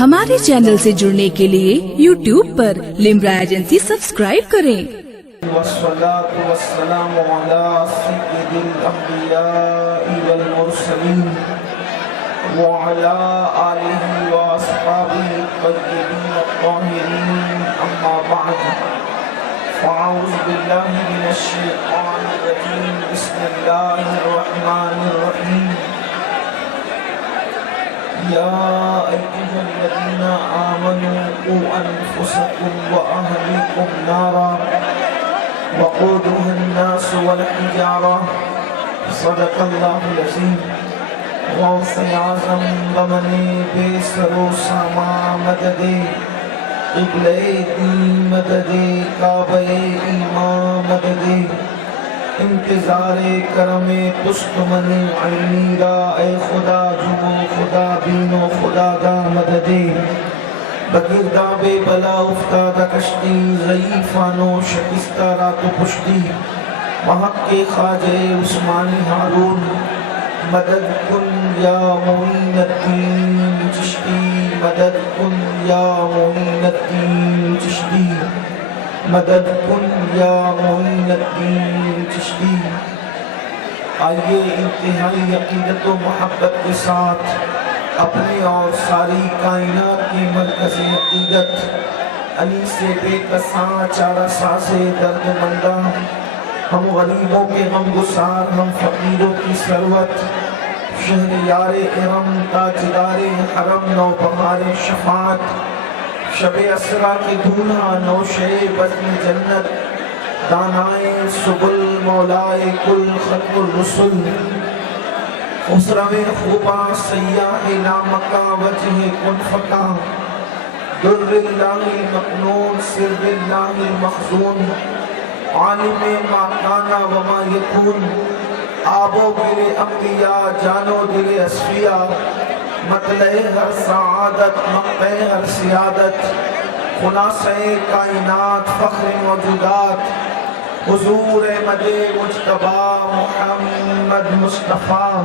ہمارے چینل سے جڑنے کے لیے YouTube پر لمرا ایجنسی سبسکرائب کریں۔ والصلاة والسلام على سيد الأنبياء والمرسلين وعلى آله وأصحابه الطيبين الطاهرين، أما بعد، فأعوذ بالله من الشيطان الرجيم، بسم الله الرحمن الرحيم، يا أيها الذين آمنوا قوا أنفسكم وأهليكم نارا وقودها الناس والحجارة، صدق الله العظيم۔ غوث اعظم بمنے بے سرو ساما مددے، قبلے دی مددے، کعبہ ایمان مددے، انتظار کرم تست منی عینی را، اے خدا جمو خدا بینو خدا دا مددے، بگرداب بلا افتادہ کشتی، ضعیفانو شکستہ رات و پشتی، محق کے خواجہ عثمانی ہارون، مدد کن یا معین الدین چشتی، مدد کن یا معین الدین چشتی، مدد کن یا معین الدین چشتی۔ آئیے انتہائی عقیدت و محبت کے ساتھ اپنے اور ساری کائنات کی مرکز عقیدت علی سے بے کساں چارہ ساز درد مندہ، ہم غریبوں کے غم گسار، ہم فقیروں کی ثروت، شہریار ارم تاجدار حرم نوبہار شفاعت، شب اسرا کے دولہا نوشے بزم جنت، دانائے سبل مولائے کل خلق الرسل، خسرو خوبا سیاح لامکا وجہ کن فکا، در اللہ المکنون سر اللہ المخزون، عالم ما کانا وما یکون، آب و گل انبیاء جانو دل اصفیاء، مطلع ہر سعادت مقطع ہر سیادت، خلاصہ کائنات فخر موجودات، حضور احمد مجتبی محمد مصطفیٰ،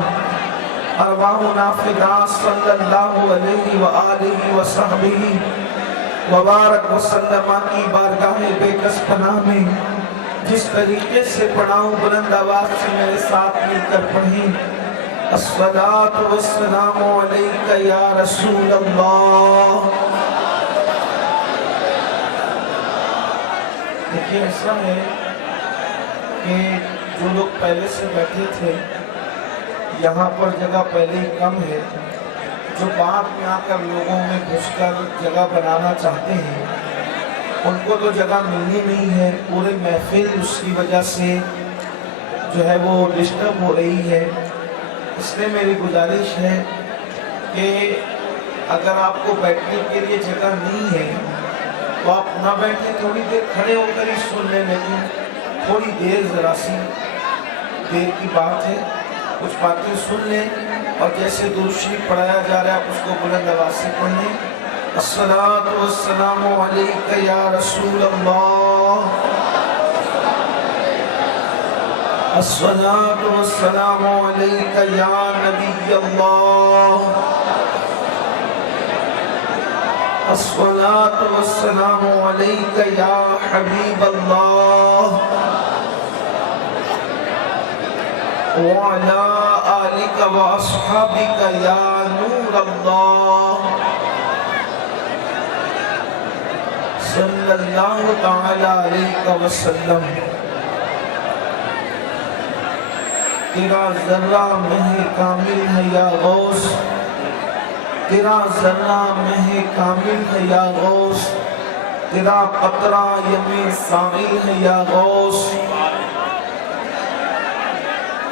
ارواحنا فدا صلی اللہ علیہ وآلہ وصحبہ وبارک وسلم کی بارگاہ بے کس پناہ میں جس طریقے سے پڑھاؤں بلند آواز سے میرے ساتھ مل کر پڑھیں۔ الصلاة والسلام علیک یا رسول اللہ۔ دیکھئے ایسا ہے کہ جو لوگ پہلے سے بیٹھے تھے یہاں پر جگہ پہلے ہی کم ہے، جو بعد میں آ کر لوگوں میں گھس کر جگہ بنانا چاہتے ہیں ان کو تو جگہ ملنی نہیں ہے، پورے محفل اس کی وجہ سے جو ہے وہ ڈسٹرب ہو رہی ہے۔ اس لیے میری گزارش ہے کہ اگر آپ کو بیٹھنے کے لیے جگہ نہیں ہے تو آپ نہ بیٹھیں، تھوڑی دیر کھڑے ہو کر ہی سن لیں، لیکن تھوڑی دیر ذرا سی دیر کی بات ہے، کچھ باتیں سن لیں اور جیسے درود شریف پڑھایا جا رہا ہے آپ اس کو بلند آواز سے پڑھ لیں۔ الصلاة والسلام علیک یا رسول اللہ، الصلاة والسلام علیک یا نبی اللہ، الصلاة والسلام علیک یا حبیب اللہ، وعلى آلك وأصحابك يا نور الله، صلی اللہ تعالی علیہ وسلم۔ تیرا ذرہ مہ کامل ہے یا غوث، تیرا ذرہ مہ کامل ہے یا غوث، تیرا قطرہ یم ساحل ہے یا غوث،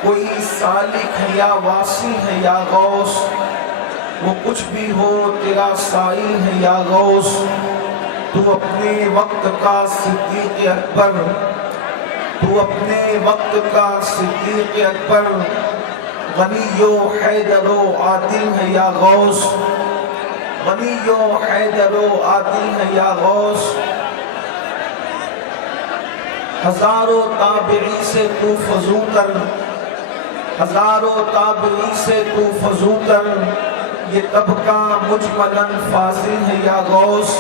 کوئی سالک ہے یا واسی ہے یا غوث، وہ کچھ بھی ہو تیرا سائل ہے یا غوث، تو اپنے وقت کا صدیق اکبر، تو اپنے وقت کا صدیق اکبر، غنی و حیدر و عادل ہے یا غوث، غنی و حیدر و عادل ہے یا غوث، ہزاروں تابعی سے تو فضو کر، ہزاروں تابعی سے تو فضو کر، یہ طبقہ مجملاً فاضل ہے یا غوث،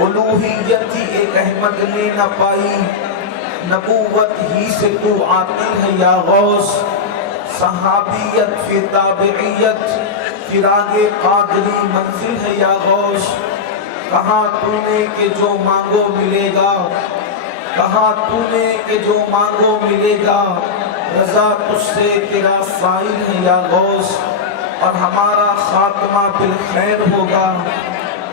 الوہیت ہی ایک احمد نے نہ پائی، نبوت ہی سے تو عاطل ہے یا غوث، صحابیت پھر تابعیت پھر آگے قادری منزل ہے یا غوث، کہاں تو نے کہ جو مانگو ملے گا، کہااں تو نے کہ جو مانگو ملے گا، رضا تجھ سے تیرا سائل ہے یا غوث، اور ہمارا خاتمہ بالخیر ہوگا،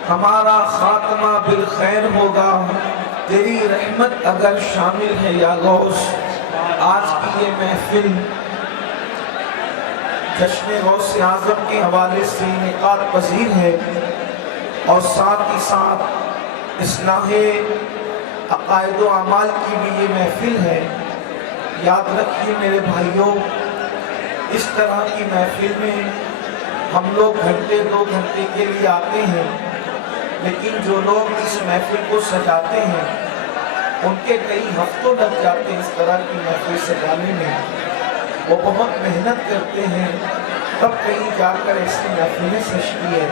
ہمارا خاتمہ بالخیر ہوگا، تیری رحمت اگر شامل ہے یا غوث۔ آج کی یہ محفل جشن غوث اعظم کے حوالے سے انعقاد پذیر ہے، اور ساتھ ہی ساتھ اصلاح عقائد و اعمال کی بھی یہ محفل ہے۔ یاد رکھیے میرے بھائیوں، اس طرح کی محفل میں ہم لوگ گھنٹے 2 گھنٹے کے لیے آتے ہیں، لیکن جو لوگ اس محفل کو سجاتے ہیں ان کے کئی ہفتوں لگ جاتے ہیں اس طرح کی محفل سجانے میں، وہ بہت محنت کرتے ہیں، تب کہیں جا کر ایسی محفلیں سجتی ہے۔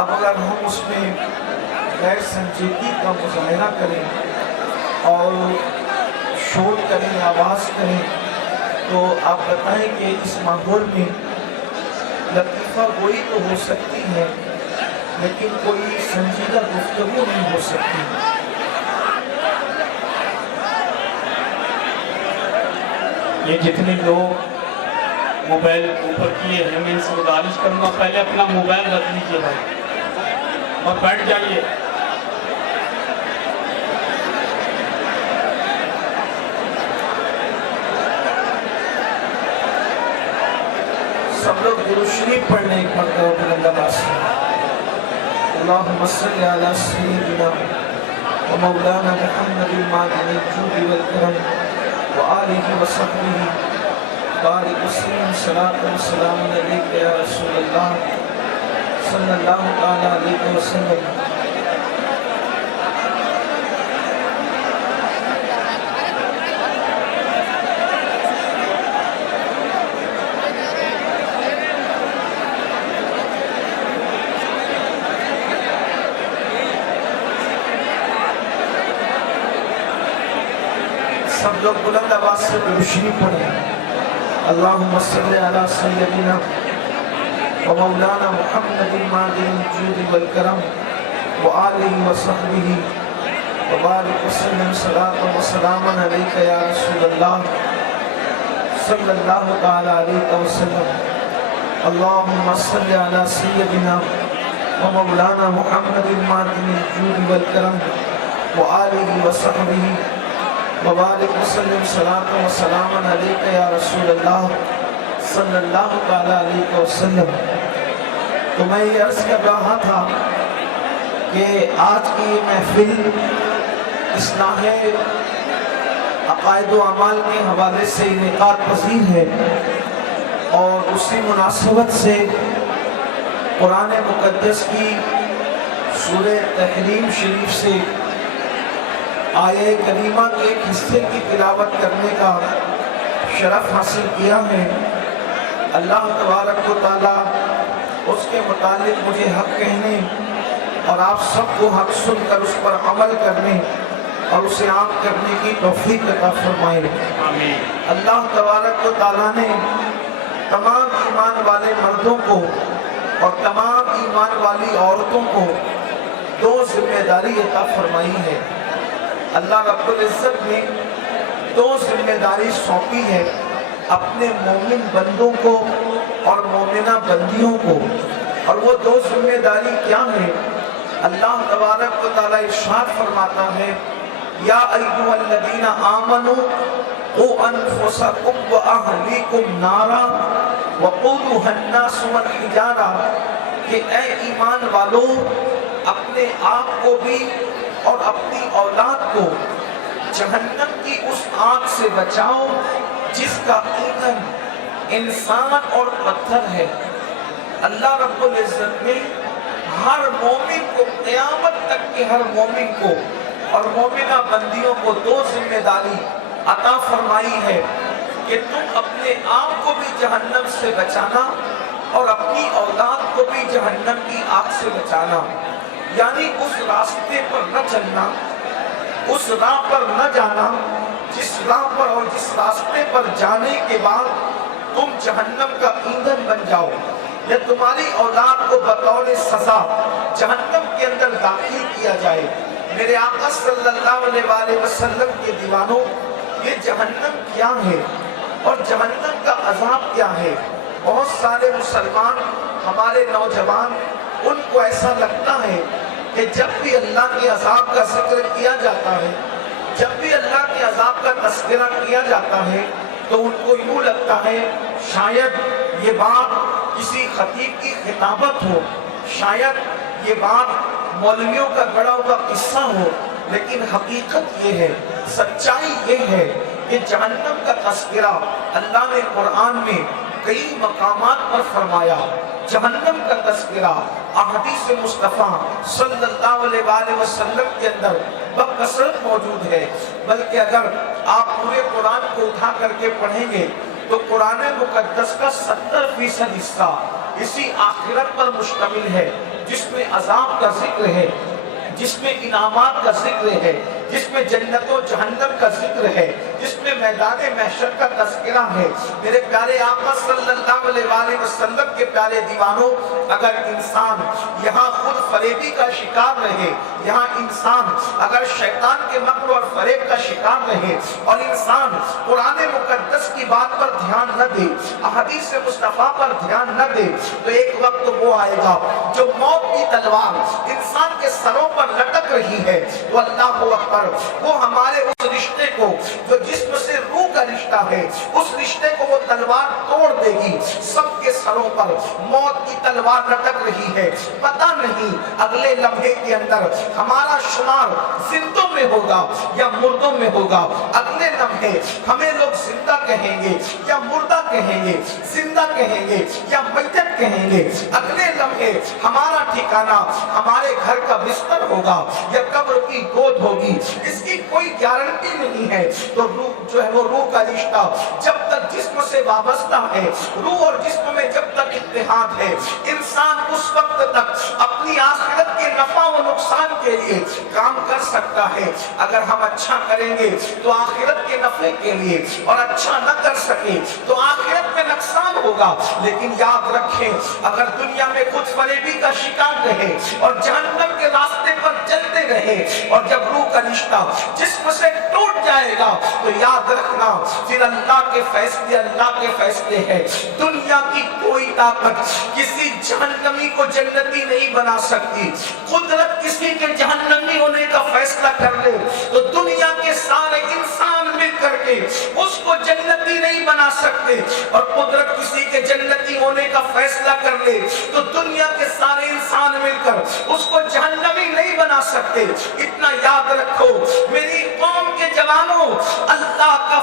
اب اگر ہم اس میں غیر سنجیدگی کا مظاہرہ کریں اور شور کریں، آواز کریں، تو آپ بتائیں کہ اس ماحول میں لطیفہ گوئی تو ہو سکتی ہے لیکن کوئی سنجیدہ گفتگو نہیں ہو سکتی۔ یہ جتنے لوگ موبائل اوپر کیے ہیں، میں ان سے گزارش کروں گا پہلے اپنا موبائل رکھ لیجیے بھائی اور بیٹھ جائیے۔ سب لوگ درود شریف پڑھنے ایک مرتبہ بلند آواز سے۔ اللہم صلی علی سیدنا و مولانا محمد المعدن الجود والکرم وآلہ وصحبہ بارک وسلم، صلاۃ و سلام علیک یا رسول اللہ صلی اللہ تعالی علیہ وسلم۔ سب لوگ بلند آواز سے درود شریف پڑھیں۔ اللہم صلی علی سیدنا و مولانا محمد المعدن الجود والکرم وآلہ وصحبہ وبارک وسلم، صلاۃ و سلام علیک یا رسول اللہ صلی اللہ تعالی علیہ وسلم۔ اللہم صلی علی سیدنا و مولانا محمد المعدن الجود والکرم وآلہ وصحبہ وبارک وسلم، صلاۃ و سلام علیک یا رسول اللہ صلی اللہ تعالی علیہ وسلم۔ تو میں یہ عرض کر رہا تھا کہ آج کی یہ محفل اصلاح عقائد و اعمال کے حوالے سے انعقاد پذیر ہے، اور اسی مناسبت سے قرآن مقدس کی سورہ تحریم شریف سے آیہ کریمہ کے ایک حصے کی تلاوت کرنے کا شرف حاصل کیا ہے۔ اللہ تبارک و تعالیٰ اس کے متعلق مجھے حق کہنے اور آپ سب کو حق سن کر اس پر عمل کرنے اور اسے عام کرنے کی توفیق عطا فرمائے۔ اللہ تبارک و تعالیٰ نے تمام ایمان والے مردوں کو اور تمام ایمان والی عورتوں کو 2 ذمہ داری عطا فرمائی ہے۔ اللہ رب العزت نے 2 ذمہ داری سونپی ہے اپنے مومن بندوں کو اور مومنہ بندیوں کو، اور وہ 2 ذمہ داری کیا ہے؟ اللہ تبارک و تعالیٰ ارشاد فرماتا ہے، یا ایھا الذین آمنوا قوا انفسکم واہلیکم نارا وقودھا الناس والحجارہ، کہ اے ایمان والو اپنے آپ کو بھی اور اپنی اولاد کو جہنم کی اس آگ سے بچاؤ جس کا ایندھن انسان اور پتھر ہے۔ اللہ رب العزت نے ہر مومن کو، قیامت تک کے ہر مومن کو اور مومنہ بندیوں کو 2 ذمہ داری عطا فرمائی ہے کہ تم اپنے آپ کو بھی جہنم سے بچانا اور اپنی اولاد کو بھی جہنم کی آگ سے بچانا، یعنی اس راستے پر نہ چلنا، اس راہ پر نہ جانا جس راہ پر اور جس راستے پر جانے کے بعد تم جہنم کا ایندھن بن جاؤ، یا تمہاری اولاد کو بطور سزا جہنم کے اندر داخل کیا جائے۔ میرے آقا صلی اللہ علیہ وآلہ وسلم کے دیوانوں، یہ جہنم کیا ہے اور جہنم کا عذاب کیا ہے؟ بہت سارے مسلمان، ہمارے نوجوان، ان کو ایسا لگتا ہے کہ جب بھی اللہ کے عذاب کا ذکر کیا جاتا ہے، جب بھی اللہ کے عذاب کا تذکرہ کیا جاتا ہے، تو ان کو یوں لگتا ہے شاید یہ بات کسی خطیب کی خطابت ہو، شاید یہ بات مولویوں کا گڑا ہوا قصہ ہو، لیکن حقیقت یہ ہے، سچائی یہ ہے کہ جہنم کا تذکرہ اللہ نے قرآن میں کئی مقامات پر فرمایا۔ جہنم کا تذکرہ احادیث مصطفیٰ صلی اللہ علیہ وآلہ وسلم کے اندر بکثرت موجود ہے، بلکہ اگر آپ پورے قرآن کو اٹھا کر کے پڑھیں گے تو قرآن مقدس کا 70% حصہ اسی آخرت پر مشتمل ہے، جس میں عذاب کا ذکر ہے، جس میں انعامات کا ذکر ہے، جس میں جنت و جہنم کا ذکر ہے، جس میں میدان محشر کا تذکرہ ہے۔ میرے پیارے آقا صلی اللہ علیہ وآلہ وسلم کے پیارے دیوانوں، اگر انسان یہاں خود فریبی کا شکار رہے، یہاں انسان اگر شیطان کے مکر اور فریب کا شکار رہے، اور انسان قرآن مقدس کی بات پر دھیان نہ دے، احادیث مصطفیٰ پر دھیان نہ دے، تو ایک وقت وہ آئے گا جو موت کی تلوار انسان کے سروں پر لٹک رہی ہے، تو اللہ اکبر، وہ ہمارے اس رشتے کو جو جسم سے روح کا رشتہ ہے، اس رشتے کو وہ تلوار توڑ دے گی۔ سب کے سروں پر موت کی تلوار لٹک رہی ہے، پتہ نہیں اگلے لمحے کے اندر ہمارا شمار زندوں میں ہوگا یا مردوں میں ہوگا۔ اگلے لمحے ہمیں لوگ زندہ کہیں گے یا مردہ کہیں گے، زندہ کہیں گے یا میت کہیں گے۔ اگلے لمحے ہمارا ٹھکانہ ہمارے گھر کا بستر ہوگا یا قبر کی گود ہوگی، اس کی کوئی گارنٹی نہیں ہے۔ تو روح جو ہے وہ روح کا رشتہ جب تک جسم سے وابستہ ہے، روح اور جسم میں جب تک اتحاد ہے، انسان اس وقت تک اپنی آخرت کے نفع و نقصان کے لیے کام کر سکتا ہے۔ اگر ہم اچھا کریں گے تو آخرت کے نفع کے لیے، اور اچھا نہ کر سکے تو آخرت میں نقصان ہوگا۔ لیکن یاد رکھیں، اگر دنیا میں خود فریبی کا شکار رہے اور جہنم کے راستے پر چلتے رہے، اور جب روح کا رشتہ جسم سے ٹوٹ جائے گا تو یاد رکھنا پھر اللہ کے فیصلے ہیں۔ دنیا کی کوئی طاقت کسی جہنمی کو جنتی نہیں بنا سکتی۔ قدرت کسی کے جہنمی ہونے کا فیصلہ کر لے تو دنیا کے سارے انسان مل کر کے اس کو جنتی نہیں بنا سکتے، اور قدرت کسی کے جنتی ہونے کا فیصلہ کر لے تو دنیا کے سارے انسان مل کر اس کو جہنمی نہیں بنا سکتے۔ اتنا یاد رکھو میری قوم کے جوانوں، اللہ کا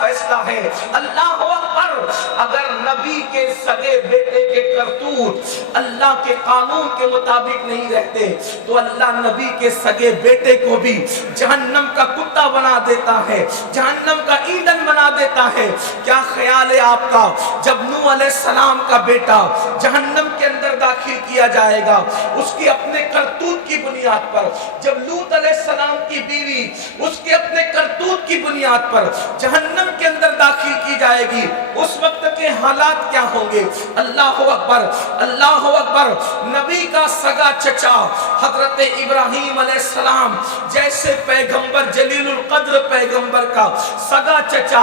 فیصلہ ہے۔ اللہ اکبر، اگر نبی کے سگے بیٹے کے کرتوت اللہ کے قانون کے مطابق نہیں رہتے تو اللہ نبی کے سگے بیٹے کو بھی جہنم کا کتا بنا دیتا ہے، جہنم کا ایندھن بنا دیتا ہے۔ کیا خیال ہے آپ کا، جب نوح علیہ السلام کا بیٹا جہنم کے اندر داخل کیا جائے گا اس کی اپنے کرتوت کی بنیاد پر، جب لوط علیہ السلام کی بیوی اس کے اپنے کرتوت کی بنیاد پر جہنم کے اندر داخل کی جائے گی، اس وقت کے حالات کیا ہوں گے؟ اللہ اکبر، اللہ اکبر۔ نبی کا سگا چچا حضرت ابراہیم علیہ السلام جیسے پیغمبر، جلیل القدر پیغمبر کا سگا چچا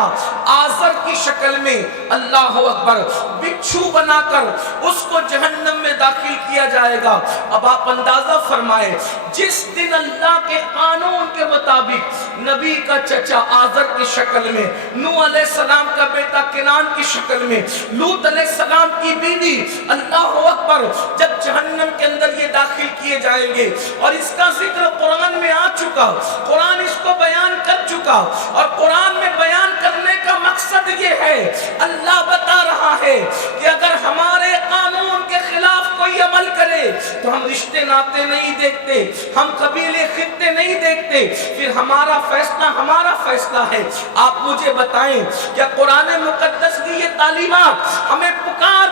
آزر کی شکل میں اللہ اکبر بچھو بنا کر اس کو جہنم میں داخل کیا جائے گا۔ اب آپ اندازہ فرمائے، جس دن اللہ کے قانون کے مطابق نبی کا چچا آزر کی شکل میں، نوح علیہ السلام کا بیٹا کنان کی شکل میں، لوط علیہ السلام کی بیوی اللہ اکبر جب جہنم کے اندر یہ داخل کیے جائیں گے، اور اس کا ذکر قرآن میں آ چکا، قرآن اس کو بیان کر چکا، اور قرآن میں بیان کرنے کا مقصد یہ ہے، اللہ بتا رہا ہے کہ اگر ہمارے قانون کے خلاف کوئی عمل کرے تو ہم رشتے ناتے نہیں دیکھتے، ہم قبیلے خطے نہیں دیکھتے، پھر ہمارا فیصلہ ہے۔ آپ مجھے بتائیں، کیا قرآن مقدس کی یہ تعلیمات ہمیں پکار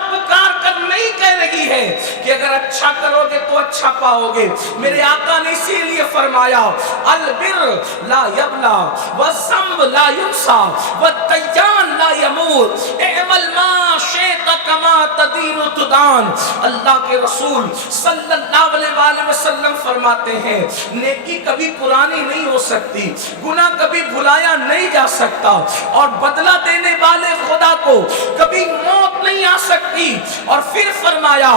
کہ اگر اچھا کرو گے تو اچھا پاؤ گے۔ میرے آقا نے اسی لیے فرمایا البر لا یبلا والذنب لا ینسا والدیان لا یموت اعمل ما شئت کما تدین تدان۔ اللہ کے رسول صلی اللہ علیہ وآلہ وسلم فرماتے ہیں نیکی کبھی پرانی نہیں ہو سکتی، گناہ کبھی بھلایا نہیں جا سکتا، اور بدلہ دینے والے خدا کو کبھی موت نہیں آ سکتی۔ اور پھر فرمایا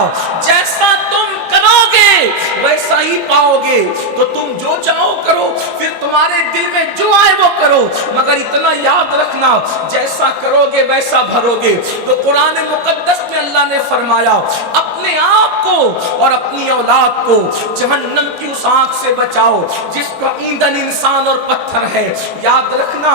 جیسا تم کرو گے ویسا ہی پاؤ گے، تو تم جو چاہو کرو، پھر تمہارے دل میں جو آئے وہ کرو، مگر اتنا یاد رکھنا جیسا کرو گے ویسا بھرو گے۔ تو قرآن مقدس میں اللہ نے فرمایا اپنے آپ کو اور اپنی اولاد کو جہنم کی اس آگ سے بچاؤ جس کا ایندھن انسان اور پتھر ہے۔ یاد رکھنا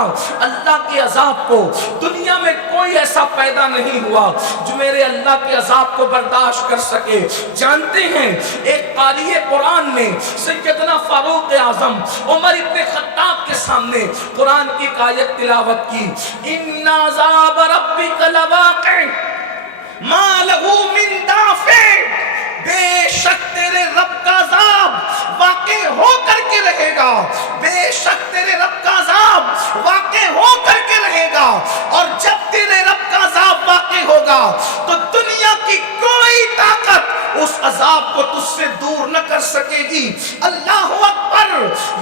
اللہ کے عذاب کو دنیا میں کوئی ایسا پیدا نہیں ہوا جو میرے اللہ کے عذاب کو برداشت کر سکے۔ جانتے ہیں ایک قاری قرآن نے سیدنا فاروق اعظم عمر ابن خطاب کے سامنے قرآن کی ایک آیت تلاوت کی، ان عذاب ربک لواقع ما لہو من دافع، بے شک تیرے رب کا عذاب واقع ہو کر کے رہے گا، بے شک تیرے رب کا عذاب واقع ہو کر کے رہے گا، اور جب تیرے رب کا عذاب واقع ہوگا تو دنیا کی کوئی طاقت اس عذاب کو تجھ سے دور نہ کر سکے گی۔ اللہ اکبر!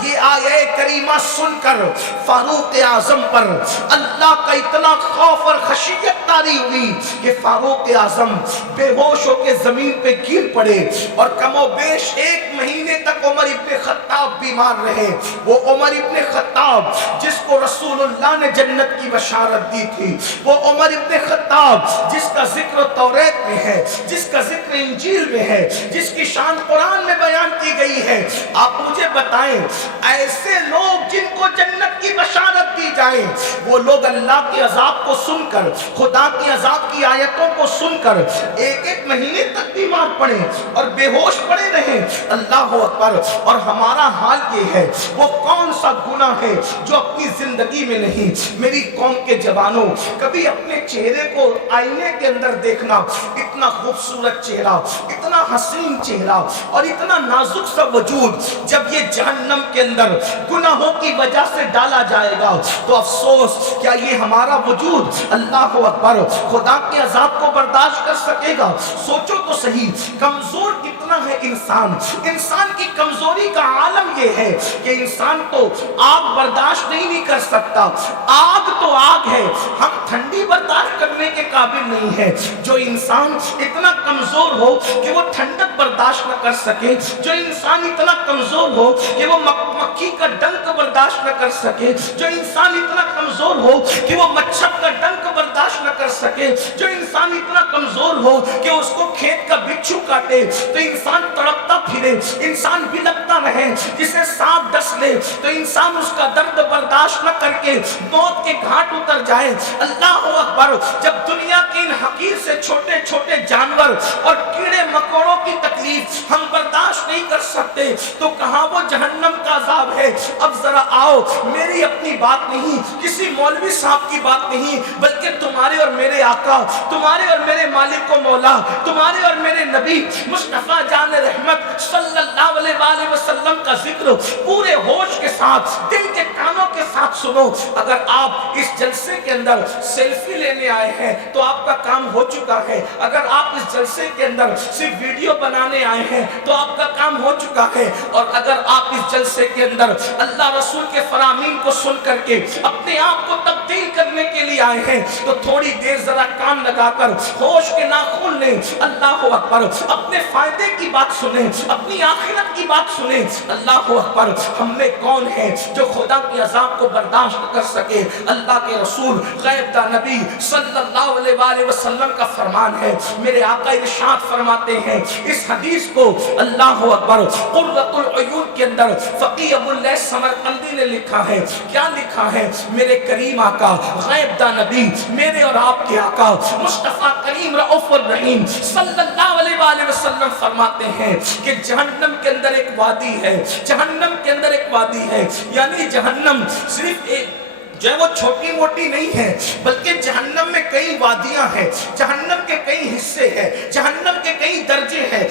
یہ آیہ کریمہ سن کر فاروق اعظم پر اللہ کا اتنا خوف اور خشیت طاری ہوئی کہ فاروق اعظم بے ہوش ہو کے زمین پہ گر پڑے، اور کم و بیش 1 مہینے تک عمر ابن خطاب بیمار رہے۔ وہ عمر ابن خطاب جس کو رسول اللہ نے جنت کی بشارت دی تھی، وہ عمر ابن خطاب جس کا ذکر توریت میں ہے، جس کا ذکر انجیل میں ہے، جس کی شان قرآن میں بیان کی گئی ہے۔ آپ مجھے بتائیں ایسے لوگ جن کو جنت کی بشارت دی جائے، وہ لوگ اللہ کے عذاب کو سن کر، خدا کی عذاب کی آیتوں کو سن کر 1 مہینے تک بیمار پڑے اور بے ہوش پڑے رہے۔ اللہ اکبر! اور ہمارا حال یہ ہے، وہ کون سا گناہ ہے جو اپنی زندگی میں نہیں؟ میری قوم کے جوانوں، کبھی اپنے چہرے کو آئینے کے اندر دیکھنا، اتنا خوبصورت چہرہ، اتنا حسین چہرہ اور اتنا نازک سا وجود جب یہ جہنم کے اندر گناہوں کی وجہ سے ڈالا جائے گا تو افسوس، کیا یہ ہمارا وجود اللہ اکبر خدا کے عذاب کو برداشت کر سکے گا؟ سوچو تو صحیح، کمزور کتنا ہے انسان۔ انسان کی کمزوری کا عالم یہ ہے کہ انسان تو آگ برداشت نہیں کر سکتا۔ آگ تو آگ ہے، ہم ٹھنڈی برداشت کرنے کے قابل نہیں ہے۔ جو انسان اتنا کمزور ہو کہ وہ ٹھنڈک برداشت نہ کر سکے، جو انسان اتنا کمزور ہو کہ وہ مکھی کا ڈنک برداشت نہ کر سکے، جو انسان اتنا کمزور ہو کہ وہ مچھر کا ڈنک برداشت نہ کر سکے، جو انسان اتنا کمزور ہو کہ اس کو کھیت کا بچھو کاٹے تو انسان تڑپتا پھرے، انسان بلکتا رہے، جسے سانپ ڈس لے تو انسان اس کا درد برداشت نہ کر کے موت کے گھاٹ اتر جائے۔ اللہ اکبر! جب دنیا کے ان حقیر سے چھوٹے چھوٹے جانور اور کیڑے مکوڑوں کی تکلیف ہم برداشت نہیں کر سکتے تو کہاں وہ جہنم کا عذاب ہے؟ اب ذرا آؤ، میری اپنی بات نہیں، کسی مولوی صاحب کی بات نہیں، بلکہ تمہارے اور میرے آقا، تمہارے اور میرے مالک و مولا، تمہارے اور میرے نبی مصطفیٰ جان رحمت صلی اللہ علیہ وآلہ وسلم کا ذکر پورے ہوش کے ساتھ، دل کے کانوں کے ساتھ سنو۔ اگر آپ اس جلسے کے اندر سیلفی لینے آئے ہیں تو آپ کا کام ہو چکا ہے، اگر آپ اس جلسے کے اندر صرف ویڈیو بنانے آئے ہیں تو آپ کا کام ہو چکا ہے، اور اگر آپ اس جلسے کے اندر اللہ رسول کے فرامین کو سن کر کے اپنے آپ کو تبدیل کرنے کے لیے آئے ہیں تو تھوڑی دیر ذرا کان لگا کر ہوش کے ناخن لیں۔ اللہ اکبر! اپنے فائدے کی بات سنیں، اپنی آخرت کی بات سنیں۔ اللہ اکبر! ہم میں کون ہے جو خدا کے عذاب کو برداشت کر سکے؟ اللہ کے رسول غیب دا نبی صلی اللہ علیہ وآلہ وسلم کا فرمان ہے، میرے آقا ارشاد فرماتے ہیں اس حدیث کو اللہ اکبر قرۃ العیون کے اندر فقیہ ابو اللیث سمرقندی نے لکھا ہے۔ کیا لکھا ہے؟ میرے کریم آقا غیب دا نبی، میرے اور آپ کے آقا مصطفیٰ کریم رؤوف الرحیم صلی اللہ علیہ وآلہ وسلم فرماتے ہیں کہ جہنم کے اندر ایک وادی ہے، جہنم کے اندر ایک وادی ہے، یعنی جہنم صرف ایک جو ہے وہ چھوٹی موٹی نہیں ہے، بلکہ جہنم میں کئی وادیاں ہیں، جہنم کے کئی حصے ہیں، جہنم کے کئی درجے ہیں،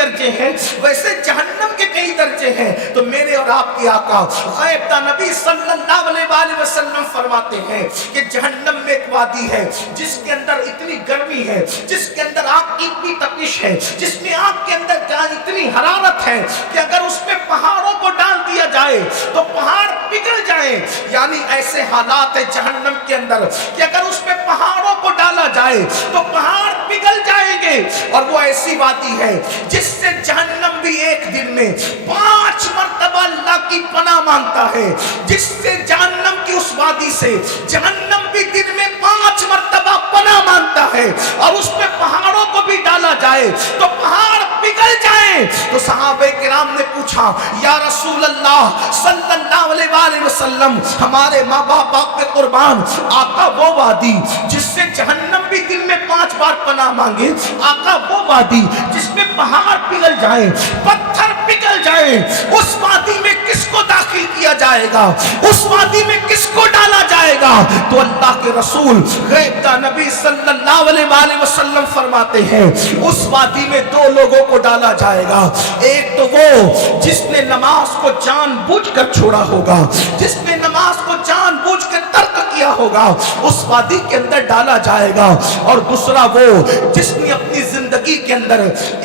درجے ہیں ویسے جہنم کے کئی درجے ہیں. تو میرے اور آپ کے آقا غیب دا نبی صلی اللہ علیہ وآلہ وسلم فرماتے ہیں کہ جہنم میں ایک وادی ہے جس کے اندر اتنی گرمی ہے, جس کے اندر آگ کی اتنی تپش ہے, جس میں آگ کے اندر اتنی حرارت ہے کہ اگر اس میں پہاڑوں کو ڈال دیا جائے تو پہاڑ پگھل جائیں. یعنی ایسے حالات ہے جہنم کے اندر کہ اگر اس میں پہاڑوں کو ڈالا جائے تو پہاڑ پگھل جائیں گے. اور وہ ایسی وادی ہے جس سے جہنم بھی ایک دن میں 5 مرتبہ اللہ کی پناہ مانگتا ہے, جس سے جہنم کی اس وادی سے جہنم بھی دن میں 5 مرتبہ پناہ مانگتا ہے. اور اس میں پہاڑوں کو بھی ڈالا جائے تو پہاڑ پگھل جائیں. تو صحابہ کرام نے پوچھا یا رسول اللہ صلی اللہ علیہ وآلہ وسلم, ہمارے ماں باپ پہ قربان, آقا وہ وادی جس سے جہنم بھی دن میں 5 بار پناہ مانگے, آقا وہ وادی جس میں پہاڑ پگھل جائیں, پتھر پگھل جائیں, اس وادی میں کس کو داخل کیا جائے گا, اس وادی میں کس کو ڈالا جائے گا؟ تو اللہ کے رسول غیب دا نبی صلی اللہ علیہ وآلہ وسلم فرماتے ہیں اس وادی میں 2 لوگوں کو ڈالا جائے گا. ایک تو وہ جس نے نماز کو جان بوجھ کر چھوڑا ہوگا, جس نے نماز کو جان بوجھ کر ترک کیا ہوگا, اس وادی کے اندر ڈالا جائے گا. اور دوسرا وہ جس نے اپنی زندگی کے اندر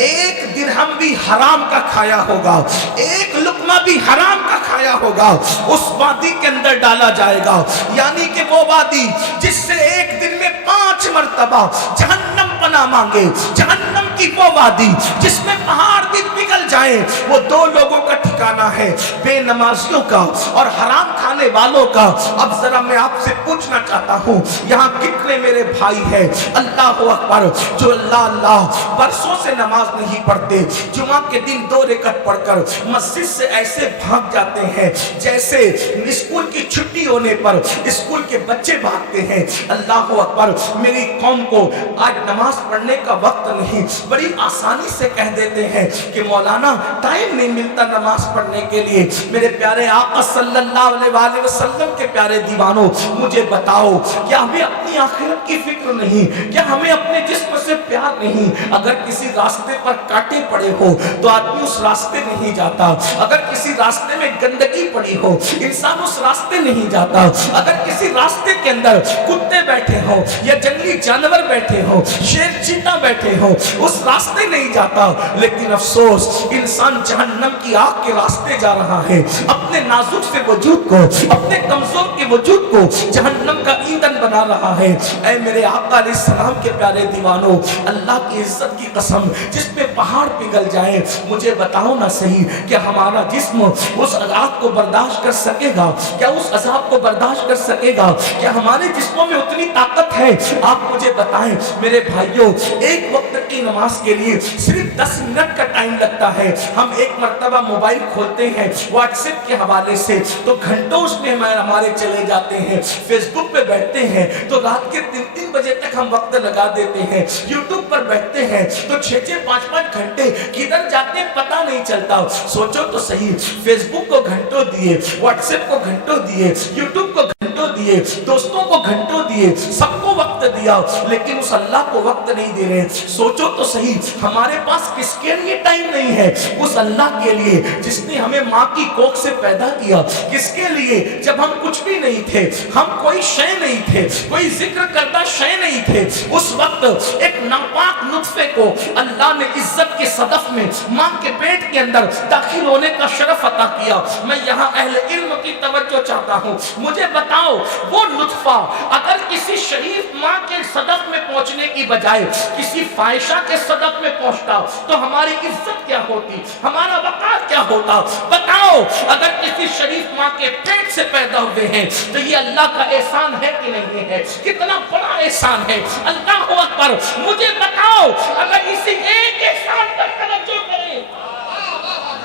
1 درہم بھی حرام کا کھایا ہوگا, 1 لقمہ بھی حرام کا کھایا ہوگا, اس وادی کے اندر ڈالا جائے گا. یعنی کہ وہ وادی جس سے ایک دن میں 5 مرتبہ جہنم پناہ مانگے, جہنم کی وہ وادی جس میں پہاڑ بھی پگھل جائیں. وہ 2 لوگوں کا ٹھکانہ ہے, بے نمازیوں کا اور حرام کھانے والوں کا. اب ذرا میں آپ سے پوچھنا چاہتا ہوں, یہاں کتنے میرے بھائی ہیں اللہ اکبر جو اللہ برسوں سے نماز نہیں پڑھتے, جمعہ کے دن 2 رکعت پڑھ کر مسجد سے ایسے بھاگ جاتے ہیں جیسے اسکول کی چھٹی ہونے پر اسکول کے بچے بھاگتے ہیں. اللہ اکبر, میری قوم کو آج نماز پڑھنے کا وقت نہیں, بڑی آسانی سے کہہ دیتے ہیں کہ مولانا ٹائم نہیں ملتا نماز پڑھنے کے لیے. میرے پیارے آقا صلی اللہ علیہ وآلہ وسلم کے پیارے دیوانوں, مجھے بتاؤ کیا ہمیں اپنی آخرت کی فکر نہیں, کیا ہمیں اپنے جسم سے پیار نہیں؟ اگر کسی راستے پر کانٹے پڑے ہو تو آدمی اس راستے نہیں جاتا, اگر کسی راستے میں گندگی پڑی ہو انسان اس راستے نہیں جاتا, اگر کسی راستے کے اندر کتے بیٹھے ہو یا جنگلی جانور بیٹھے ہو, شیر چیتا بیٹھے ہو, اس راستے نہیں جاتا. لیکن افسوس انسان جہنم کی آگ کے راستے جا رہا ہے, اپنے نازک سے وجود کو, اپنے کمزور کے وجود کو جہنم کا ایندھن بنا رہا ہے. اے میرے آقا علیہ السلام کے پیارے دیوانوں, اللہ کی عزت کی قسم, جس پہ پہاڑ پگھل جائے, مجھے بتاؤ نہ صحیح کہ ہمارا جسم اس عذاب کو برداشت کر سکے گا؟ کیا اس عذاب کو برداشت کر سکے گا؟ کیا ہمارے جسموں میں اتنی طاقت ہے؟ آپ مجھے بتائیں میرے بھائیوں, ایک وقت کی نماز کے لیے صرف 10 منٹ کا ٹائم لگتا ہے. ہم ایک مرتبہ موبائل کھولتے ہیں واٹس ایپ کے حوالے سے تو گھنٹوں اس میں ہمارے چلے جاتے ہیں, فیس بک پہ بیٹھتے ہیں تو رات کے 3 بجے تک ہم وقت لگا دیتے ہیں, یوٹیوب پر بیٹھتے ہیں تو 6 5 گھنٹے کدھر جاتے پتہ نہیں چلتا. سوچو تو صحیح, فیس بک کو گھنٹوں دیے, واٹس ایپ کو گھنٹوں دیے, یوٹیوب کو گھنٹوں دیے, دوستوں کو گھنٹوں دیے, سب کو وقت دیا, لیکن اس اللہ کو وقت نہیں دے رہے. سوچو تو صحیح, ہمارے پاس کس کے لیے ٹائم نہیں ہے؟ اس اللہ کے لیے جس نے ہمیں ماں کی کوکھ سے پیدا کیا. کس کے لیے؟ جب ہم کچھ بھی نہیں تھے, ہم کوئی شے نہیں تھے, کوئی ذکر کردہ شے نہیں تھے, اس وقت ایک ناپاک نطفے کو اللہ نے عزت کے صدف میں ماں کے پیٹ کے اندر داخل ہونے کا شرف عطا کیا. میں یہاں اہل علم کی توجہ چاہتا ہوں, مجھے بتاؤ وہ نطفہ اگر کسی شریف ماں کے صدف میں پہنچنے کی بجائے کسی فاحشہ کے صدف میں پہنچتا تو ہماری عزت کیا ہوتی, ہمارا وقار کیا ہوتا؟ بتاؤ, اگر کسی شریف ماں کے پیٹ سے پیدا ہوئے ہیں تو یہ اللہ کا احسان ہے کہ نہیں ہے؟ کتنا بڑا احسان ہے. اللہ اکبر, مجھے بتاؤ اگر اسی ایک احسان پر توجہ کریں,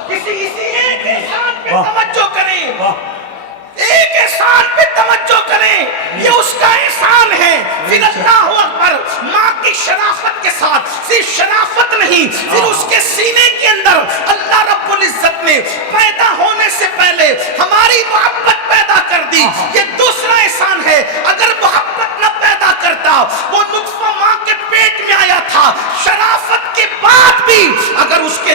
اسی ایک احسان پہ توجہ کریں, ایک احسان پہ توجہ کریں, یہ اس کا احسان ہے. پھر اللہ اکبر, ماں کی شرافت کے ساتھ, صرف شرافت نہیں, پھر اس کے سینے کے اندر اللہ رب العزت نے پیدا ہونے سے پہلے ہماری محبت پیدا کر دی. یہ دوسرا احسان ہے. اگر محبت نہ پیدا کرتا, وہ نطفہ ماں کے پیٹ میں آیا تھا, شرافت کے بعد بھی اگر اس کے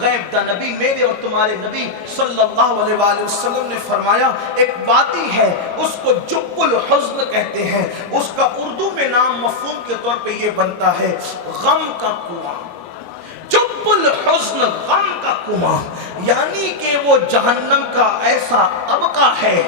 غیب دا نبی میرے اور تمہارے نبی صلی اللہ علیہ وآلہ وسلم نے فرمایا ایک وادی ہے اس کو جب الحزن کہتے ہیں، اس کا اردو میں نام مفہوم کے طور پہ یہ بنتا ہے غم کا کنواں۔ جب الحزن غم کا کنواں، یعنی کہ وہ جہنم کا ایسا طبقہ ہے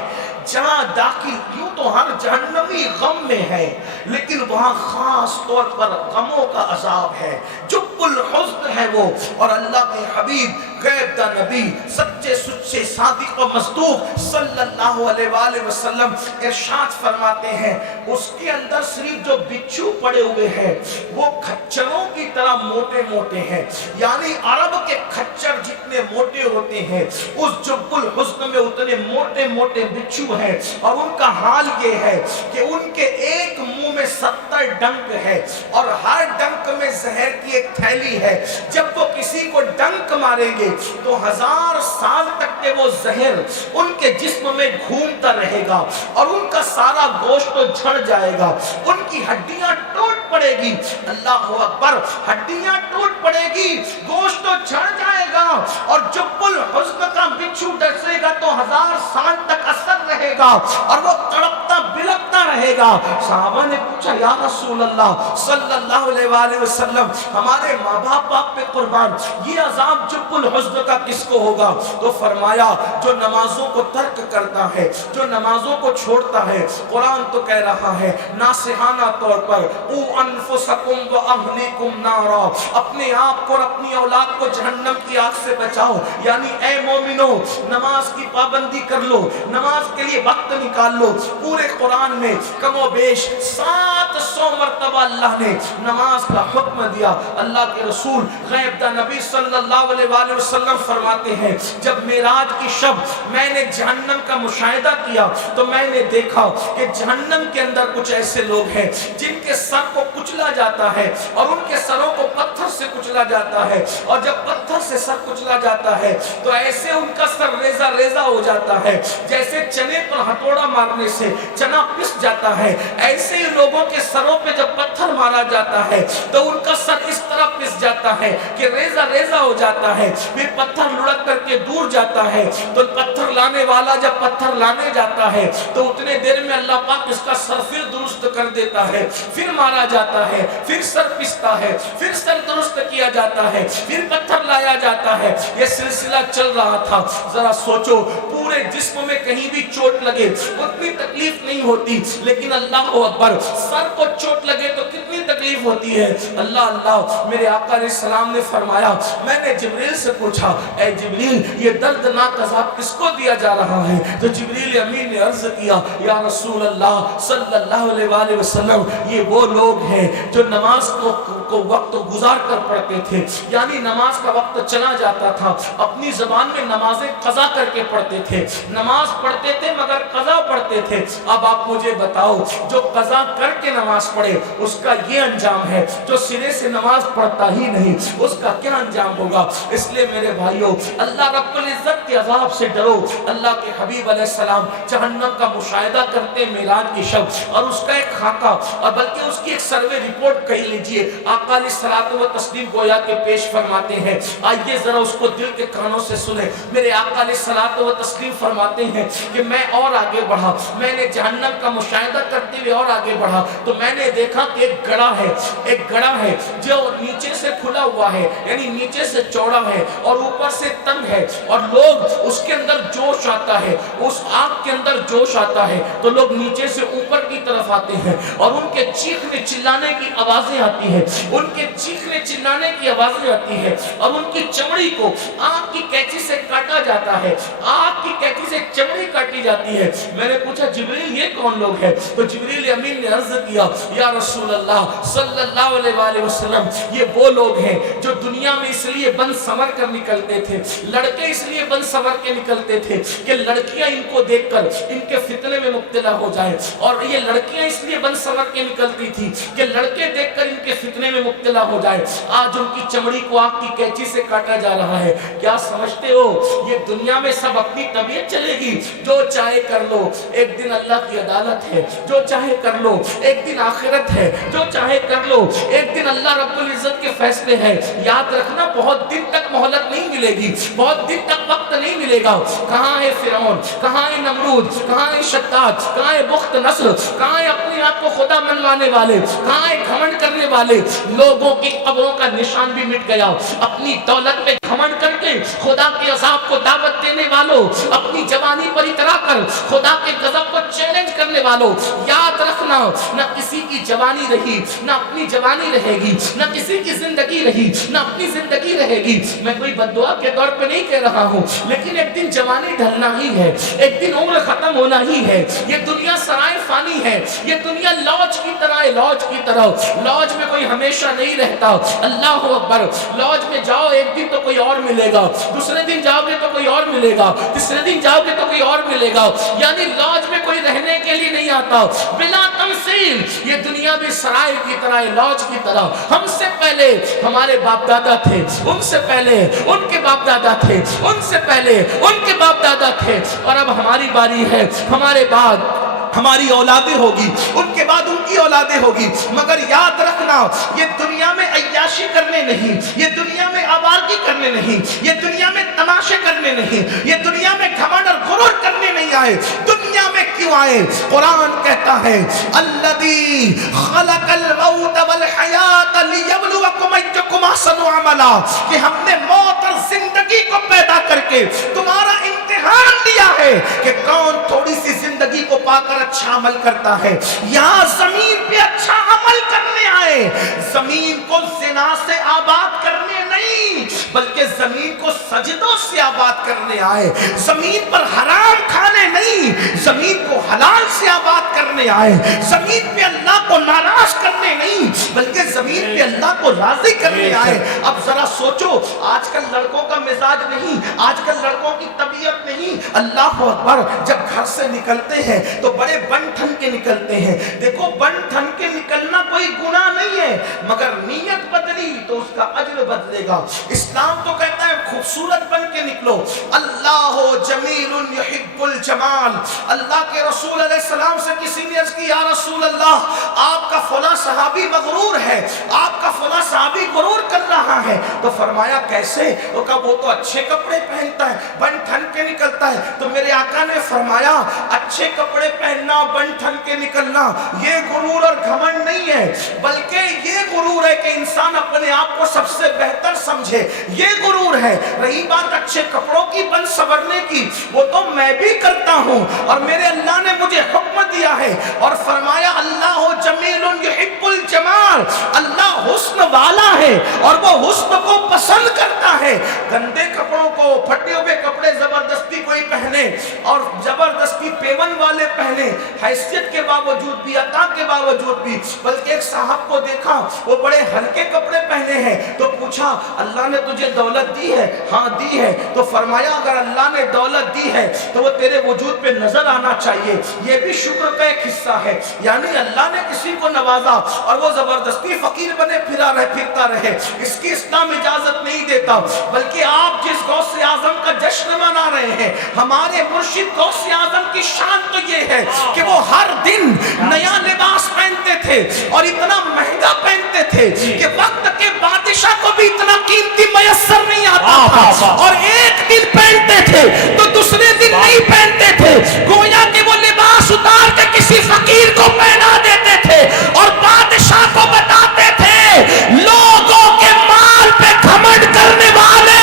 جہاں داخل کیوں تو ہر جہنمی غم میں ہے، لیکن وہاں خاص طور پر غموں کا عذاب ہے، جب الحزن ہے وہ۔ اور اللہ کے حبیب غیب دا نبی سچے سچے صادق و مصدوق صلی اللہ علیہ وآلہ وسلم ارشاد فرماتے ہیں اس کے اندر صرف جو بچھو پڑے ہوئے ہیں وہ کھچروں کی طرح موٹے موٹے ہیں، یعنی عرب کے کھچر جتنے موٹے ہوتے ہیں اس جب الحزن میں اتنے موٹے موٹے بچھو ہیں، اور ان کا حال یہ ہے کہ ان کے ایک منہ میں 70 ڈنک ہے اور ہر ڈنک میں زہر کی ایک تھیلی ہے، جب وہ کسی کو ڈنک ماریں گے تو 1000 سال تک کے وہ زہر ان کے جسم میں گھومتا رہے گا اور ان کا سارا گوشت تو جھڑ جائے گا، ان کی ہڈیاں ٹوٹ پڑے گی، اللہ اکبر، ہڈیاں ٹوٹ پڑے گی، گوشت تو جھڑ جائے گا، اور جب الحزن کا بچھو ڈسے گا تو 1000 سال تک اثر رہے گا اور وہ تڑپتا بلکتا رہے گا۔ صحابہ نے پوچھا یا رسول اللہ صلی اللہ علیہ وآلہ وسلم ہمارے ماں باپ آپ پہ قربان، یہ عذاب جب الحزن کا کس کو ہوگا؟ تو فرمایا جو نمازوں کو ترک کرتا ہے، جو نمازوں کو چھوڑتا ہے۔ قرآن تو کہہ رہا ہے ناصحانہ طور پر او انفسکم و اہلیکم نارا، اپنے آپ کو اور اپنی اولاد کو جہنم کی آگ سے بچاؤ، یعنی اے مومنو نماز کی پابندی کر لو، نماز کے لیے وقت نکال لو۔ پورے قرآن میں کم و بیش 700 مرتبہ اللہ نے نماز کا حکم دیا۔ اللہ کے رسول غیب دا نبی صلی اللہ علیہ وآلہ وسلم فرماتے ہیں جب معراج کی شب میں نے جہنم کا مشاہدہ کیا تو میں نے دیکھا کہ جہنم کے اندر کچھ ایسے لوگ ہیں جن کے سر کو کچلا جاتا ہے اور ان کے سروں کو پتھر سے کچلا جاتا ہے، اور جب پتھر سے سر کچلا جاتا ہے تو ایسے ان کا سر ریزہ ریزہ ہو جاتا ہے، جیسے چنے پر ہتھوڑا مارنے سے چنا پس جاتا ہے، ایسے ہی لوگوں کے سروں پہ جب پتھر مارا جاتا ہے تو ان کا سر اس طرح پس جاتا ہے کہ ریزہ ریزہ ہو جاتا ہے، پھر پتھر لڑک کر کے دور جاتا ہے، تو پتھر لانے والا جب پتھر لانے جاتا ہے تو اتنے دیر میں اللہ پاک اس کا سر پھر درست کر دیتا ہے، پھر مارا جاتا ہے، پھر سر پستا ہے، پھر سر درست کیا جاتا ہے، پھر پتھر لایا جاتا ہے۔ یہ سلسلہ چل رہا تھا۔ ذرا سوچو پورے جسم میں کہیں بھی چوٹ لگے اتنی تکلیف نہیں ہوتی، لیکن اللہ اکبر سر کو چوٹ لگے تو کتنی تکلیف ہوتی ہے۔ اللہ اللہ، میرے آقا علیہ السلام نے فرمایا، میں نے جبریل سے پوچھا اے جبریل یہ دردناک عذاب کس کو دیا جا رہا ہے؟ تو جبریل امین نے عرض کیا یا رسول اللہ صلی اللہ علیہ وآلہ وسلم یہ وہ لوگ ہیں جو نماز کو وقت گزار کر پڑھتے تھے، یعنی نماز کا وقت چلا جاتا تھا، اپنی زبان میں نمازیں قضا کر کے پڑھتے تھے، نماز پڑھتے تھے مگر قضا پڑھتے تھے۔ اب آپ مجھے بتاؤ جو قضا کر کے نماز پڑھے اس کا یہ انجام ہے، جو سرے سے نماز پڑھتا ہی نہیں اس کا کیا انجام ہوگا؟ اس لیے میرے بھائیوں اللہ رب العزت کے عذاب سے ڈرو۔ اللہ کے حبیب علیہ السلام جہنم کا مشاہدہ کرتے معراج کی شب، اور اس کا ایک خاکہ اور بلکہ اس کی ایک سروے رپورٹ کہہ لیجئے آقا علیہ الصلوۃ والتسلیم گویا کے پیش فرماتے ہیں۔ آئیے ذرا اس کو دل کے کانوں سے سنیں۔ میرے آقا علیہ الصلوۃ والتسلیم فرماتے ہیں کہ میں اور آگے بڑھا، میں نے جہنم کا مشاہدہ کرتے ہوئے اور آگے بڑھا تو میں نے دیکھا کہ ایک گڑھا ہے جو نیچے سے کھلا ہوا ہے، یعنی نیچے سے چوڑا ہے اور اوپر سے تنگ ہے، اور لوگ اس کے اندر جوش آتا ہے، اس آگ کے اندر جوش آتا ہے تو لوگ نیچے سے اوپر کی طرف آتے ہیں اور ان کے چیخنے چلانے کی آوازیں آتی ہیں، ان کے چیخنے چلانے کی آوازیں آتی ہیں، اور ان کی چمڑی کو آگ کی کینچی سے کاٹا جاتا ہے، آگ کی کینچی سے چمڑی کاٹی جاتی ہے۔ میں نے پوچھا جبریل یہ کون لوگ ہیں؟ تو جبریل امین نے عرض کیا یا رسول اللہ صلی اللہ علیہ وآلہ وسلم یہ وہ لوگ ہیں جو دنیا میں اس لیے بن سمر کر نکلتے تھے، لڑکے اس لیے بن سمر کے نکلتے تھے کہ لڑکیاں ان کو دیکھ کر ان کے فتنے میں مبتلا ہو جائیں، اور یہ لڑکیاں اس لیے بن سمر کے نکلتی تھی کہ لڑکے دیکھ کر ان کے فتنے میں مبتلا ہو جائیں۔ آج ان کی چمڑی کو آگ کی کینچی سے کاٹا جا رہا ہے۔ کیا سمجھتے ہو یہ دنیا میں سب اپنی طبیعت چلے گی. جو چاہے کر لو, ایک دن اللہ کی عدالت ہے. جو چاہے کر لو, ایک دن آخرت ہے. جو چاہے کر لو, ایک دن اللہ رب العزت کے فیصلے ہیں. یاد رکھنا بہت دن تک مہلت نہیں ملے گی, بہت دن تک وقت نہیں ملے گا. کہاں ہے فرعون, کہاں ہے نمرود, کہاں ہے شداد, کہاں ہے بخت نصر, کہاں ہے اپنے آپ کو خدا منوانے والے, کہاں ہے گھمنڈ کرنے والے. لوگوں کی قبروں کا نشان بھی مٹ گیا. اپنی دولت پہ گھمنڈ کر کے خدا کے عذاب کو دعوت دینے والوں, اپنی جوانی پر اترا کر خدا کے غضب کو چیلنج کرنے والوں, یاد رکھنا نہ کسی کی جوانی رہی, نہ اپنی جوانی رہے گی, نہ کسی کی زندگی رہی, نہ اپنی زندگی رہے گی. میں کوئی بددعا کے طور پہ نہیں کہہ رہا ہوں, لیکن ایک دن جوانی ڈھلنا ہی ہے, ایک دن عمر ختم ہونا ہی ہے. یہ دنیا سرائے فانی ہے, یہ دنیا لوج کی طرح ہے, لوج کی طرح. لوج میں کوئی ہمیشہ نہیں رہتا. اللہ اکبر. لوج میں جاؤ ایک دن تو کوئی اور ملے گا, دوسرے دن جاؤ گے تو کوئی اور ملے گا, تیسرے دن جاؤ گے تو کوئی اور ملے گا. یعنی لوج میں کوئی رہنے کے لیے نہیں آتا. بلا تمثیل یہ دنیا بھی سرائے کی طرح ہے, لوج کی طرح. ہم سے پہلے ہمارے باپ دادا تھے, ان سے پہلے ان کے باپ دادا تھے, ان سے پہلے ان کے باپ دادا تھے, اور اب ہماری باری ہے. ہمارے بعد ہماری اولادیں ہوگی, ان کے بعد ان کی اولادیں ہوگی. مگر یاد رکھنا یہ دنیا میں عیاشی کرنے نہیں, یہ دنیا میں آوارگی کرنے نہیں, یہ دنیا میں تماشے کرنے نہیں, یہ دنیا میں گھمنڈ اور غرور کرنے نہیں آئے. دنیا میں کیوں آئے؟ قرآن کہتا ہے الذی خلق الموت والحیات لیبلوکم ایکم احسن عملا, کہ ہم نے موت اور زندگی کو پیدا کر کے تمہارا امتحان لیا ہے کہ کون تھوڑی سی زندگی کو پا کر اچھا عمل کرتا ہے. یہاں زمین پہ اچھا عمل کرنے آئے, زمین کو زنا سے آباد کرنے نہیں, بلکہ زمین کو سجدوں سے آباد کرنے آئے. زمین پر حرام کھانے نہیں, زمین کو حلال سے آباد کرنے آئے. زمین پہ اللہ کو ناراض کرنے نہیں, بلکہ زمین پہ اللہ کو راضی کرنے آئے. اب ذرا سوچو, آج کل لڑکوں کا مزاج نہیں, آج کل لڑکوں کی طبیعت نہیں. اللہ اکبر. جب گھر سے نکلتے ہیں تو بڑے بن ٹھن کے نکلتے ہیں. دیکھو بن ٹھن کے نکلنا کوئی گناہ نہیں ہے, مگر نیت بدلی تو اس کا اجر بدلے گا. اسلام تو کہتا ہے خوبصورت بن کے نکلو. اللہ جمیل یحب الجمال. اللہ کے رسول علیہ السلام سے کسی نے عرض کی یا رسول اللہ, آپ کا فلاں صحابی مغرور ہے, آپ کا فلاں صحابی غرور کر رہا ہے. تو فرمایا کیسے؟ وہ کہا وہ تو اچھے کپڑے پہنتا ہے, بن ٹھن کے نکلتا ہے. تو میرے آقا نے فرمایا اچھے کپڑے پہننا, بن ٹھن کے نکلنا یہ غرور اور گھمنڈ نہیں ہے, بلکہ یہ غرور ہے کہ انسان اپنے آپ کو سب سے بہتر سمجھے, یہ غرور ہے. رہی بات اچھے کپڑوں کی, بن سورنے کی, وہ تو میں بھی کرتا ہوں, اور میرے اللہ نے مجھے حکم دیا ہے اور فرمایا اللہ جمیل یحب الجمال. اللہ حسن والا ہے اور وہ حسن کو پسند کرتا ہے. گندے کپڑوں کو, پھٹے ہوئے کپڑے زبردستی کوئی پہنے اور زبردستی پیون والے پہنے, حیثیت کے باوجود بھی, عطا کے باوجود بھی. بلکہ ایک صاحب کو دیکھا وہ بڑے ہلکے کپڑے پہنے ہیں, تو پوچھا اللہ نے تجھے دولت دی ہے؟ ہاں دی ہے. تو فرمایا اگر اللہ نے دولت دی ہے تو وہ تیرے وجود پہ نظر آنا چاہیے, یہ بھی شکر کا ایک حصہ ہے. یعنی اللہ نے کسی کو نوازا اور وہ زبردستی فقیر بنے پھرتا رہے, اس کی اسلام اجازت نہیں دیتا. بلکہ آپ جس غوث اعظم کا جشن منا رہے ہیں, ہمارے مرشد غوث اعظم کی شان تو یہ ہے کہ وہ ہر دن نیا لباس پہنتے تھے اور اتنا مہنگا پہنتے تھے کہ وقت کے بادشاہ کو بھی اتنا قیمتی میسر نہیں آتا تھا, اور ایک دن پہنتے تھے تو دوسرے دن نہیں پہنتے تھے. گویا کہ وہ لباس اتار کے کسی فقیر کو پہنا دیتے تھے اور بادشاہ کو بتاتے تھے لوگوں کے مال پہ گھمنڈ کرنے والے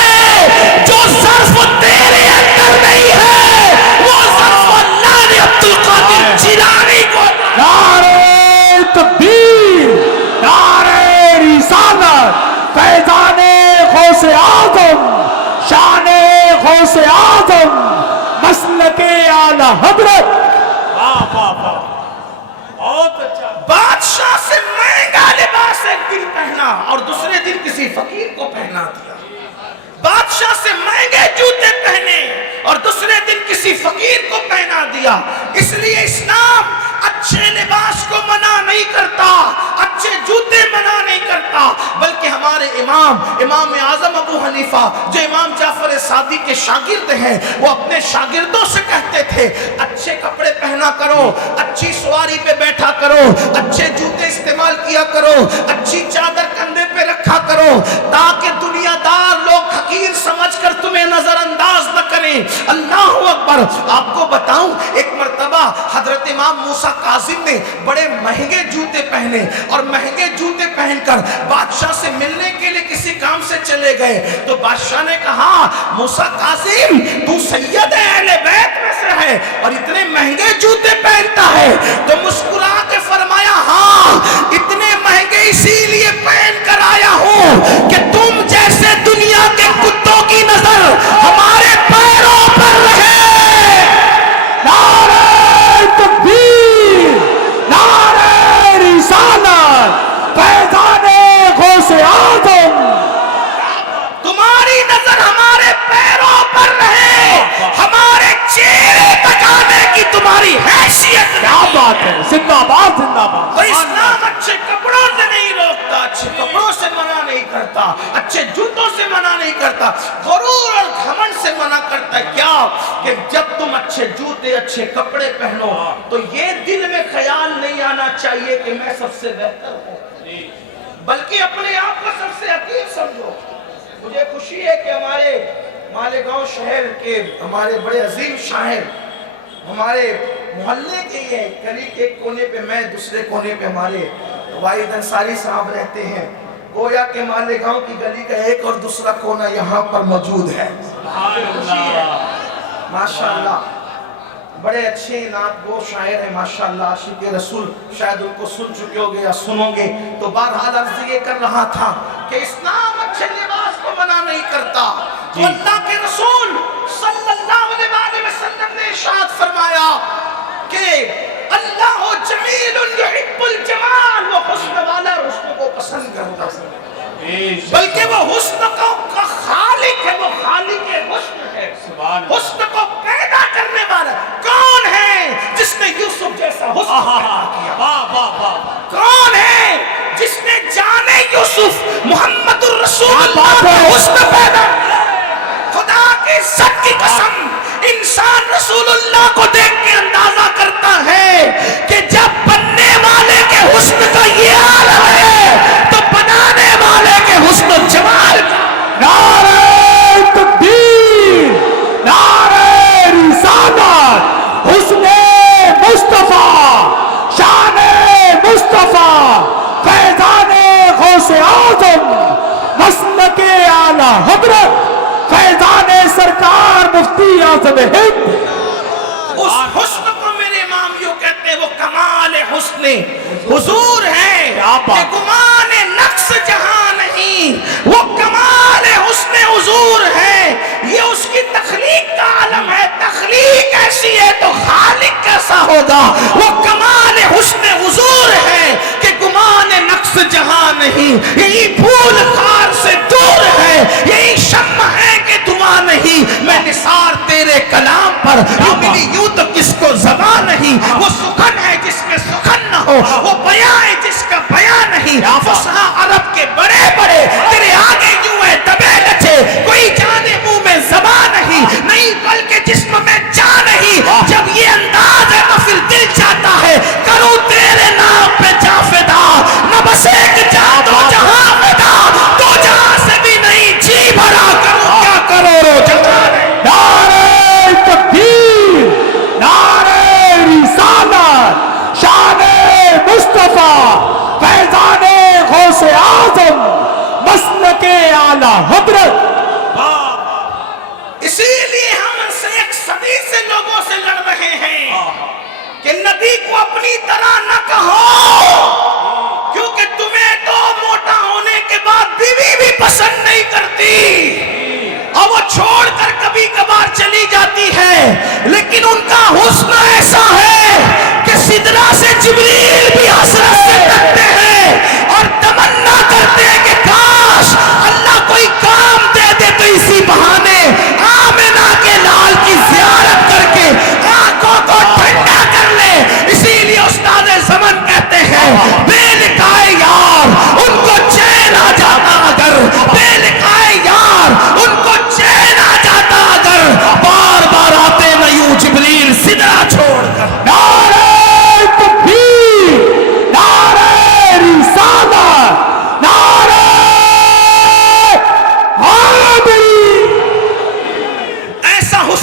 جو ظرف تیرے اندر نہیں ہے وہ ظرف اللہ نے عبدالقادر جیلانی کو. نعرہ تکبیر, نعرہ رسالت, فیضان غوث اعظم, شان غوث اعظم, مسلک اعلی حضرت. بہت اچھا. بادشاہ سے مہنگا لباس ایک دن پہنا اور دوسرے دن کسی فقیر کو پہنا دیا. بادشاہ سے مہنگے جوتے پہنے اور دوسرے دن کسی فقیر کو پہنا دیا. اس لیے اسلام اچھے لباس کو منع نہیں کرتا, اچھے جوتے منع نہیں کرتا، بلکہ ہمارے امام اعظم ابو حنیفہ جو امام جعفر صادق کے شاگرد ہیں، وہ اپنے شاگردوں سے کہتے تھے اچھے کپڑے پہنا کرو، اچھی سواری پہ بیٹھا کرو، اچھے جوتے استعمال کیا کرو، اچھی چادر کندھے پہ رکھا کرو، تاکہ دنیا دار لوگ حقیر سمجھ کر تمہیں نظر انداز نہ کریں۔ اللہ اکبر۔ آپ کو بتاؤں، ایک مرتبہ حضرت امام موسیٰ کاظم نے بڑے مہنگے جوتے پہنے اور مہنگے جوتے پہن کر بادشاہ سے ملنے کے لیے کسی کام سے چلے گئے، تو بادشاہ نے کہا موسیٰ کاظم تو سید اہل بیت میں سے ہے اور اتنے مہنگے جوتے پہنتا ہے؟ تو مسکرا کے فرمایا ہاں اتنے مہنگے اسی لیے پہن کر آیا ہوں کہ تم جیسے دنیا کے کتوں کی نظر ہمارے پیروں پر رہے۔ نعرہ تکبیر، نعرہ رسالت، فیضان غوث اعظم۔ تمہاری نظر ہمارے پیروں پر رہے، ہمارے چہرے بچانے کی تمہاری حیثیت کیا بات ہے، زندہ باد زندہ باد۔ تو اسلام اچھے کپڑوں سے نہیں روکتا، اچھے کپڑوں سے منع نہیں کرتا، اچھے جوتوں سے منع نہیں کرتا، غرور اور گھمنڈ سے منع کرتا ہے۔ کیا کہ جب تم اچھے جوتے اچھے کپڑے پہنو تو یہ دل میں خیال نہیں آنا چاہیے کہ میں سب سے بہتر ہوں، بلکہ اپنے آپ کو سب سے حقیر سمجھو۔ مجھے خوشی ہے کہ ہمارے مالیگاؤں شہر کے ہمارے بڑے عظیم شاعر ہمارے محلے کے یہ گلی کے ایک کونے پہ میں، دوسرے کونے پہ ہمارے واحد انصاری صاحب رہتے ہیں، گویا کہ مالیگاؤں کی گلی کا ایک اور دوسرا کونا یہاں پر موجود ہے۔ ماشاءاللہ بڑے اچھے نعت گو شاعر ہیں ماشاءاللہ، عاشق رسول، شاید ان کو سن چکے ہوگے یا سنو گے۔ تو بہرحال عرض یہ کر رہا تھا کہ اسلام اچھے لباس کو منع نہیں کرتا، تو اللہ کے رسول صلی اللہ علیہ وسلم نے ارشاد فرمایا کہ اللہ جمیل یحب الجمال، وہ حسن والا حسن کو پسند کرتا ہے، بلکہ وہ حسن کا خالق ہے، وہ خالق حسن ہے، حسن کو پیدا کرنے والا کون ہے جس نے یوسف جیسا حسن پیدا کیا؟ کون ہے جس نے جانے یوسف محمد الرسول اللہ کا حسن پیدا کیا؟ خدا کی عزت کی قسم، انسان رسول اللہ کو دیکھ کے اندازہ کرتا ہے کہ جب بننے والے کے حسن کا یہ عالم ہے تو بنانے والے کے حسن و جمال کا۔ نعرہ تکبیر، نعرہ رسالت، حسن مصطفیٰ، شان مصطفیٰ، فیضان غوث اعظم، مسلک اعلی حضرت فیضان سرکار مفتی اعظم ہند۔ اس حسن کو میرے امام یوں کہتے ہیں وہ کمال حسن حضور ہے کہ گمان نقص جہاں نہیں، وہ کمال حسن حضور ہے، یہ اس کی تخلیق کا عالم ہے، تخلیق ایسی ہے تو خالق کیسا ہوگا؟ وہ کمال حسن حضور ہے کہ گمان نقص جہاں نہیں، یہی پھول خار سے دور ہے، یہی شمع ہے کہ دھواں نہیں، میں نثار تیرے کلام پر یوں ملی یوں تو کس کو زبان نہیں، وہ سخن ہے جس میں سخن نہ ہو، وہ بیان ہے جس کا بیان نہیں، فصحا عرب کے بڑے بڑے تیرے آگے یوں ہے دبے لچے، کوئی جانے منہ میں زبان نہیں بلکہ جسم میں جان نہیں، جب یہ انداز ہے تو پھر دل چاہتا ہے کروں تیرے نام پہ جا فدا، نہ بس ایک جا دو جہاں فدا، دو جہاں سے بھی نہیں جی بھرا کروں کیا کروڑوں جہاں نہیں۔ نعرہ تکبیر، نعرہ رسالت، شان مصطفیٰ، فیضان غوث اعظم، مسلک اعلی حضرت۔ اسی لیے ہم سے ایک صدی سے لوگوں سے لڑ رہے ہیں کہ نبی کو اپنی طرح نہ کہو، کیونکہ تمہیں تو موٹا ہونے کے بعد بیوی بھی پسند نہیں کرتی اور وہ چھوڑ کر کبھی کبھار چلی جاتی ہے، لیکن ان کا حسن ایسا ہے کہ سدرہ سے جبریل بھی حسرت سے تکتے ہیں اور تمنا کرتے ہیں کہ کاش اللہ کوئی کام دے دے تو اسی بہانے آمنہ کے لال کی زیارت کر کے آنکھوں کو ٹھنڈا کر لے۔ اسی لیے استاد زمن کہتے ہیں بے لکھائے یا